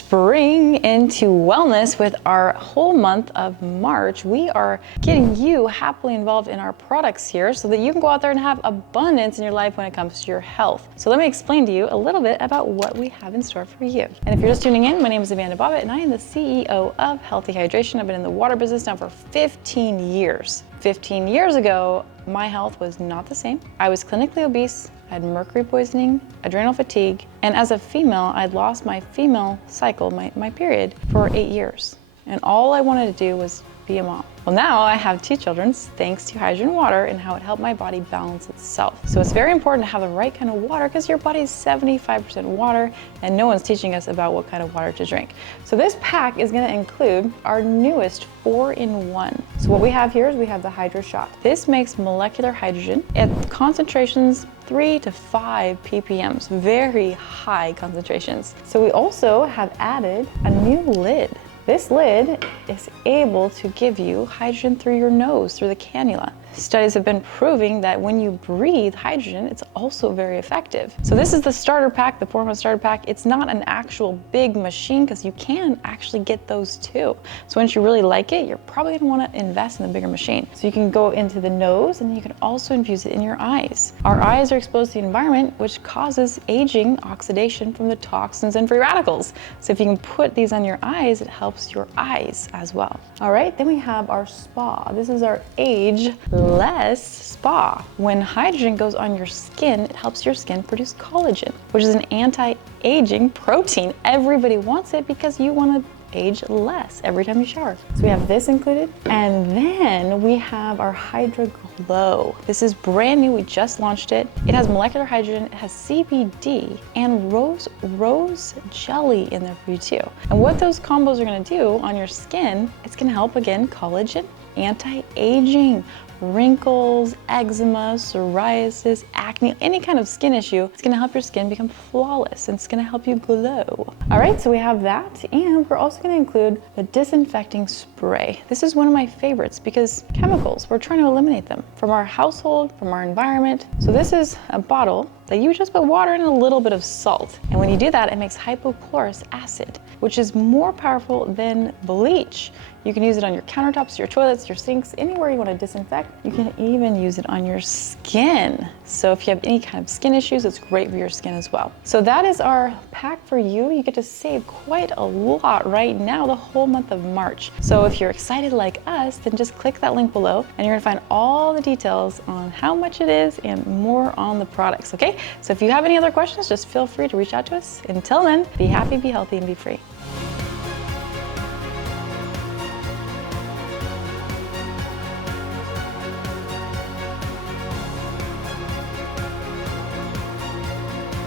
spring into wellness with our whole month of March. We are getting you happily involved in our products here so that you can go out there and have abundance in your life when it comes to your health. So let me explain to you a little bit about what we have in store for you. And if you're just tuning in, my name is Bobbett and I am the CEO of Healthy Hydration. I've been in the water business now for 15 years. 15 years ago, my health was not the same. I was clinically obese, I had mercury poisoning, adrenal fatigue, and as a female, I'd lost my female cycle, my period, for 8 years. And all I wanted to do was be a mom. Well, now I have 2 children thanks to Hydra Water and how it helped my body balance itself. So it's very important to have the right kind of water because your body's 75% water and no one's teaching us about what kind of water to drink. So this pack is going to include our newest 4-in-1. So what we have here is we have the Hydra Shot. This makes molecular hydrogen at concentrations 3 to 5 ppms, very high concentrations. So we also have added a new lid. This lid is able to give you hydrogen through your nose, through the cannula. Studies have been proving that when you breathe hydrogen, it's also very effective. So this is the starter pack, the 4-in-1 starter pack. It's not an actual big machine because you can actually get those too. So once you really like it, you're probably gonna wanna invest in the bigger machine. So you can go into the nose and you can also infuse it in your eyes. Our eyes are exposed to the environment, which causes aging, oxidation from the toxins and free radicals. So if you can put these on your eyes, it helps your eyes as well. All right, then we have our spa. This is our Ageless Spa. When hydrogen goes on your skin, it helps your skin produce collagen, which is an anti-aging protein. Everybody wants it because you want to age less every time you shower. So we have this included. And then we have our Hydra Glow. This is brand new, we just launched it. It has molecular hydrogen, it has CBD and rose jelly in there for you too. And what those combos are gonna do on your skin, it's gonna help again, collagen, anti-aging, wrinkles, eczema, psoriasis, acne, any kind of skin issue. It's gonna help your skin become flawless and it's gonna help you glow. All right, so we have that and we're also gonna include the Disinfecting Spray. This is one of my favorites because chemicals, we're trying to eliminate them from our household, from our environment. So this is a bottle that you just put water and a little bit of salt. And when you do that, it makes hypochlorous acid, which is more powerful than bleach. You can use it on your countertops, your toilets, your sinks, anywhere you want to disinfect. You can even use it on your skin. So if you have any kind of skin issues, it's great for your skin as well. So that is our pack for you. You get to save quite a lot right now, the whole month of March. So if you're excited like us, then just click that link below and you're gonna find all the details on how much it is and more on the products, okay? So if you have any other questions, just feel free to reach out to us. Until then, be happy, be healthy, and be free.